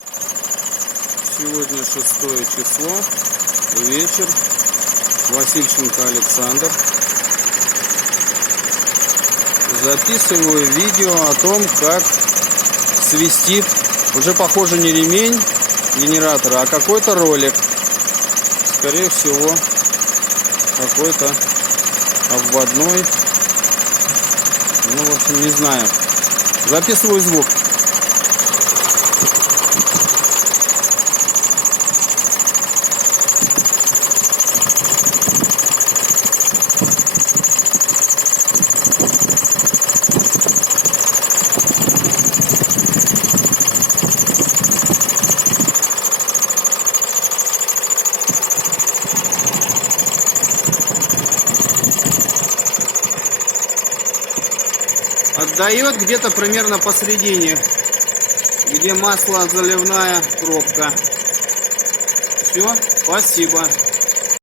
Сегодня 6 число, вечер, Васильченко Александр. Записываю видео о том, как свистит, уже похоже не ремень генератора, а какой-то ролик. Скорее всего, какой-то обводной. Ну, в общем, не знаю. Записываю звук. Отдает где-то примерно посередине, где масло заливная пробка. Все, спасибо.